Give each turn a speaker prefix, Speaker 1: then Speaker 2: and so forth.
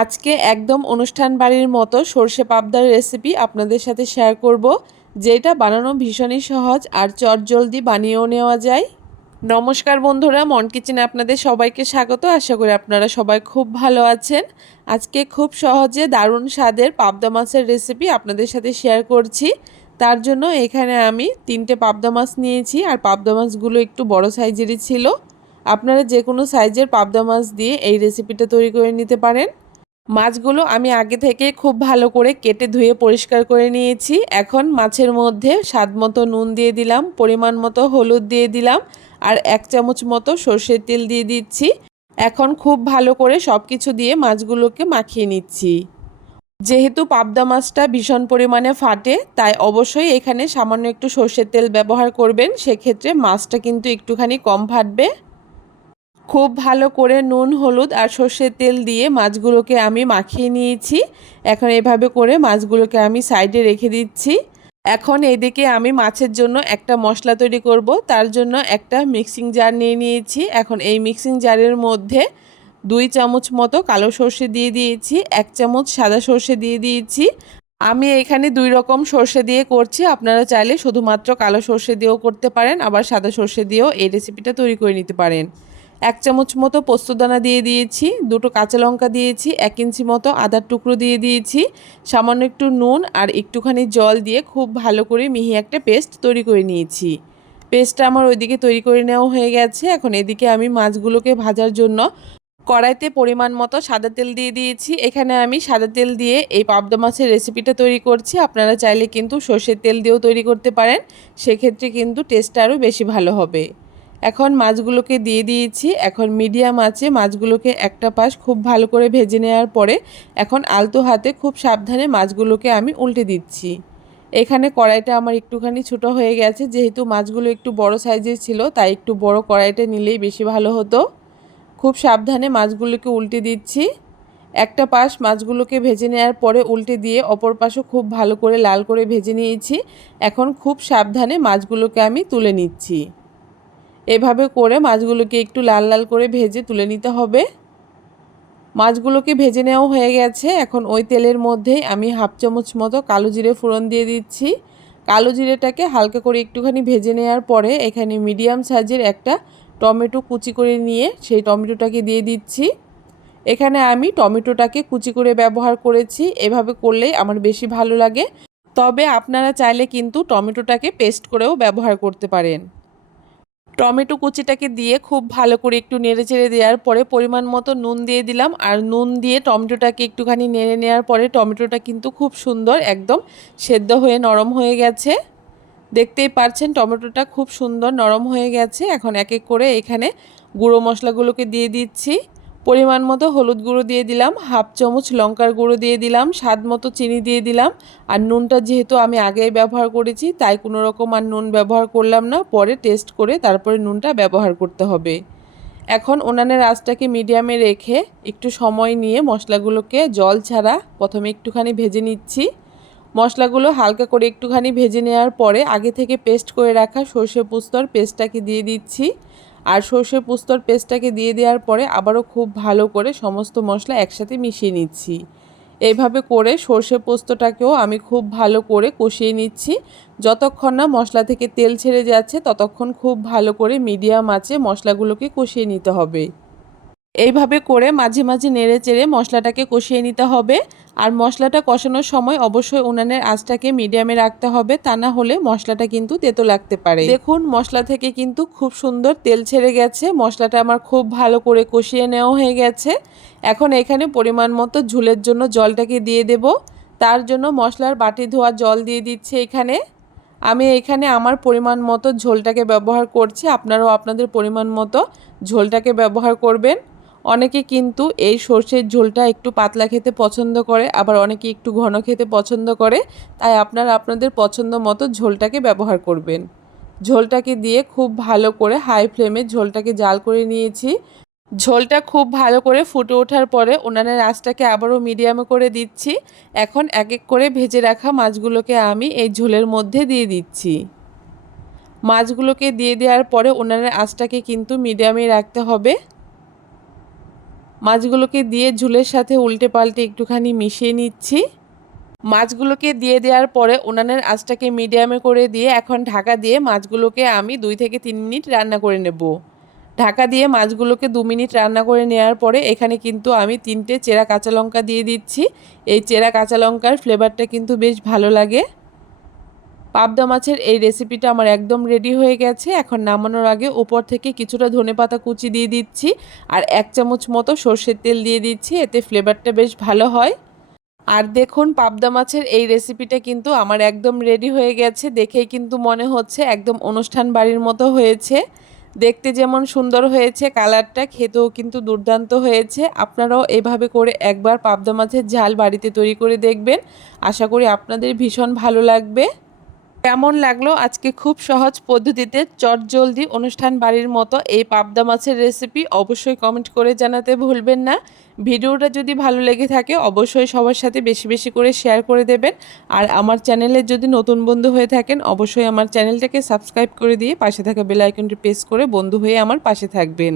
Speaker 1: আজকে একদম অনুষ্ঠান বাড়ির মতো সর্ষে পাবদার রেসিপি আপনাদের সাথে শেয়ার করব, যেটা বানানো ভীষণই সহজ আর চটজলদি বানিয়েও নেওয়া যায়। নমস্কার বন্ধুরা, মন কিচেনে আপনাদের সবাইকে স্বাগত। আশা করি আপনারা সবাই খুব ভালো আছেন। আজকে খুব সহজে দারুণ স্বাদের পাবদা মাছের রেসিপি আপনাদের সাথে শেয়ার করছি। তার জন্য এখানে আমি তিনটে পাবদা মাছ নিয়েছি, আর পাবদা মাছগুলো একটু বড় সাইজেরই ছিল। আপনারা যে কোনো সাইজের পাবদা মাছ দিয়ে এই রেসিপিটা তৈরি করে নিতে পারেন। মাছগুলো আমি আগে থেকে খুব ভালো করে কেটে ধুয়ে পরিষ্কার করে নিয়েছি। এখন মাছের মধ্যে স্বাদ মতো নুন দিয়ে দিলাম, পরিমাণ মতো হলুদ দিয়ে দিলাম আর এক চামচ মতো সর্ষের তেল দিয়ে দিচ্ছি। এখন খুব ভালো করে সব কিছু দিয়ে মাছগুলোকে মাখিয়ে নিচ্ছি। যেহেতু পাবদা মাছটা ভীষণ পরিমাণে ফাটে, তাই অবশ্যই এখানে সামান্য একটু সর্ষের তেল ব্যবহার করবেন। সেক্ষেত্রে মাছটা কিন্তু একটুখানি কম ফাটবে। খুব ভালো করে নুন, হলুদ আর সর্ষের তেল দিয়ে মাছগুলোকে আমি মাখিয়ে নিয়েছি। এখন এভাবে করে মাছগুলোকে আমি সাইডে রেখে দিচ্ছি। এখন এদিকে আমি মাছের জন্য একটা মশলা তৈরি করব। তার জন্য একটা মিক্সিং জার নিয়ে নিয়েছি। এখন এই মিক্সিং জারের মধ্যে দুই চামচ মতো কালো সর্ষে দিয়ে দিয়েছি, এক চামচ সাদা সর্ষে দিয়ে দিয়েছি। আমি এখানে দুই রকম সর্ষে দিয়ে করছি। আপনারা চাইলে শুধুমাত্র কালো সর্ষে দিয়েও করতে পারেন, আবার সাদা সর্ষে দিয়েও এই রেসিপিটা তৈরি করে নিতে পারেন। এক চামচ মতো পোস্তদানা দিয়ে দিয়েছি, দুটো কাঁচা লঙ্কা দিয়েছি, এক ইঞ্চি মতো আদার টুকরো দিয়ে দিয়েছি, সামান্য একটু নুন আর একটুখানি জল দিয়ে খুব ভালো করে মিহি একটা পেস্ট তৈরি করে নিয়েছি। পেস্টটা আমার ওইদিকে তৈরি করে নেওয়া হয়ে গেছে। এখন এদিকে আমি মাছগুলোকে ভাজার জন্য কড়াইতে পরিমাণ মতো সাদা তেল দিয়ে দিয়েছি। এখানে আমি সাদা তেল দিয়ে এই পাবদা মাছের রেসিপিটা তৈরি করছি। আপনারা চাইলে কিন্তু সর্ষের তেল দিয়েও তৈরি করতে পারেন। সেক্ষেত্রে কিন্তু টেস্টটা আরও বেশি ভালো হবে। এখন মাছগুলোকে দিয়ে দিয়েছি। এখন মিডিয়াম আছে, মাছগুলোকে একটা পাশ খুব ভালো করে ভেজে নেওয়ার পরে এখন আলতো হাতে খুব সাবধানে মাছগুলোকে আমি উল্টে দিচ্ছি। এখানে কড়াইটা আমার একটুখানি ছোটো হয়ে গেছে, যেহেতু মাছগুলো একটু বড় সাইজের ছিল, তাই একটু বড় কড়াইটা নিলেই বেশি ভালো হতো। খুব সাবধানে মাছগুলোকে উল্টে দিচ্ছি। একটা পাশ মাছগুলোকে ভেজে নেওয়ার পরে উল্টে দিয়ে অপর পাশও খুব ভালো করে লাল করে ভেজে নিয়েছি। এখন খুব সাবধানে মাছগুলোকে আমি তুলে নিচ্ছি। এভাবে করে মাছগুলোকে একটু লাল লাল করে ভেজে তুলে নিতে হবে। মাছগুলোকে ভেজে নেওয়া হয়ে গেছে। এখন ওই তেলের মধ্যেই আমি হাফ চামচ মতো কালো জিরে ফোড়ন দিয়ে দিচ্ছি। কালো জিরেটাকে হালকা করে একটুখানি ভেজে নেওয়ার পরে এখানে মিডিয়াম সাইজের একটা টমেটো কুচি করে নিয়ে সেই টমেটোটাকে দিয়ে দিচ্ছি। এখানে আমি টমেটোটাকে কুচি করে ব্যবহার করেছি। এভাবে করলেই আমার বেশি ভালো লাগে। তবে আপনারা চাইলে কিন্তু টমেটোটাকে পেস্ট করেও ব্যবহার করতে পারেন। টমেটো কুচিটাকে দিয়ে খুব ভালো করে একটু নেড়ে চেড়ে দেওয়ার পরে পরিমাণ মতো নুন দিয়ে দিলাম। আর নুন দিয়ে টমেটোটাকে একটুখানি নেড়ে নেওয়ার পরে টমেটোটা কিন্তু খুব সুন্দর একদম সেদ্ধ হয়ে নরম হয়ে গেছে। দেখতেই পারছেন টমেটোটা খুব সুন্দর নরম হয়ে গেছে। এখন এক এক করে এখানে গুঁড়ো মশলাগুলোকে দিয়ে দিচ্ছি। পরিমাণ মতো হলুদ গুঁড়ো দিয়ে দিলাম, হাফ চামচ লঙ্কার গুঁড়ো দিয়ে দিলাম, স্বাদ মতো চিনি দিয়ে দিলাম। আর নুনটা যেহেতু আমি আগেই ব্যবহার করেছি, তাই কোনো রকম আর নুন ব্যবহার করলাম না। পরে টেস্ট করে তারপরে নুনটা ব্যবহার করতে হবে। এখন ওনানের আঁচটাকে মিডিয়ামে রেখে একটু সময় নিয়ে মশলাগুলোকে জল ছাড়া প্রথমে একটুখানি ভেজে নিচ্ছি। মশলাগুলো হালকা করে একটুখানি ভেজে নেওয়ার পরে আগে থেকে পেস্ট করে রাখা সর্ষে পুস্তর পেস্টটাকে দিয়ে দিচ্ছি। আর সর্ষে পোস্তর পেস্টটাকে দিয়ে দেওয়ার পরে আবারও খুব ভালো করে সমস্ত মশলা একসাথে মিশিয়ে নিচ্ছি। এইভাবে করে সর্ষে পোস্তটাকেও আমি খুব ভালো করে কষিয়ে নিচ্ছি। যতক্ষণ না মশলা থেকে তেল ছেড়ে যাচ্ছে, ততক্ষণ খুব ভালো করে মিডিয়াম আঁচে মশলাগুলোকে কষিয়ে নিতে হবে। এইভাবে করে মাঝে মাঝে নেড়ে চেড়ে মশলাটাকে কষিয়ে নিতে হবে। আর মশলাটা কষানোর সময় অবশ্যই উনানের আঁচটাকে মিডিয়ামে রাখতে হবে, তা না হলে মশলাটা কিন্তু তেতো লাগতে পারে। দেখুন, মশলা থেকে কিন্তু খুব সুন্দর তেল ছেড়ে গেছে। মশলাটা আমার খুব ভালো করে কষিয়ে নেওয়া হয়ে গেছে। এখন এখানে পরিমাণ মতো ঝুলের জন্য জলটাকে দিয়ে দেব। তার জন্য মশলার বাটি ধোয়া জল দিয়ে দিচ্ছে এখানে। আমি এখানে আমার পরিমাণ মতো ঝোলটাকে ব্যবহার করছি। আপনারাও আপনাদের পরিমাণ মতো ঝোলটাকে ব্যবহার করবেন। অনেকে কিন্তু এই সর্ষের ঝোলটা একটু পাতলা খেতে পছন্দ করে, আবার অনেকে একটু ঘন খেতে পছন্দ করে। তাই আপনারা আপনাদের পছন্দ মতো ঝোলটাকে ব্যবহার করবেন। ঝোলটাকে দিয়ে খুব ভালো করে হাই ফ্লেমে ঝোলটাকে জাল করে নিয়েছি। ঝোলটা খুব ভালো করে ফুটে ওঠার পরে উনানের আঁচটাকে আবারও মিডিয়ামে করে দিচ্ছি। এখন এক এক করে ভেজে রাখা মাছগুলোকে আমি এই ঝোলের মধ্যে দিয়ে দিচ্ছি। মাছগুলোকে দিয়ে দেওয়ার পরে উনানের আঁচটাকে কিন্তু মিডিয়ামে রাখতে হবে। মাছগুলোকে দিয়ে ঝুলের সাথে উল্টে পাল্টে একটুখানি মিশিয়ে নিচ্ছি। মাছগুলোকে দিয়ে দেওয়ার পরে উনানের আঁচটাকে মিডিয়ামে করে দিয়ে এখন ঢাকা দিয়ে মাছগুলোকে আমি দুই থেকে তিন মিনিট রান্না করে নেব। ঢাকা দিয়ে মাছগুলোকে দু মিনিট রান্না করে নেওয়ার পরে এখানে কিন্তু আমি তিনটে চেরা কাঁচা লঙ্কা দিয়ে দিচ্ছি। এই চেরা কাঁচা লঙ্কার ফ্লেভারটা কিন্তু বেশ ভালো লাগে। পাবদা মাছের এই রেসিপিটা আমার একদম রেডি হয়ে গেছে। এখন নামানোর আগে উপর থেকে কিছুটা ধনেপাতা কুচি দিয়ে দিচ্ছি আর এক চামচ মতো সর্ষের তেল দিয়ে দিচ্ছি, এতে ফ্লেভারটা বেশ ভালো হয়। আর দেখুন, পাবদা মাছের এই রেসিপিটা কিন্তু আমার একদম রেডি হয়ে গেছে। দেখেই কিন্তু মনে হচ্ছে একদম অনুষ্ঠান বাড়ির মতো হয়েছে। দেখতে যেমন সুন্দর হয়েছে কালারটা খেতেও কিন্তু দুর্দান্ত হয়েছে। আপনারাও এভাবে করে একবার পাবদা মাছের ঝাল বাড়িতে তৈরি করে দেখবেন। আশা করি আপনাদের ভীষণ ভালো লাগবে। কেমন লাগল? আজকে খুব সহজ পদ্ধতিতে চটজলদি অনুষ্ঠান বাড়ির মতো এই পাবদা মাছের রেসিপি অবশ্যই কমেন্ট করে জানাতে ভুলবেন না। ভিডিওটা যদি ভালো লেগে থাকে, অবশ্যই সবার সাথে বেশি বেশি করে শেয়ার করে দেবেন। আর আমার চ্যানেলে যদি নতুন বন্ধু হয়ে থাকেন, অবশ্যই আমার চ্যানেলটাকে সাবস্ক্রাইব করে দিয়ে পাশে থাকা বেল আইকনটি প্রেস করে বন্ধু হয়ে আমার পাশে থাকবেন।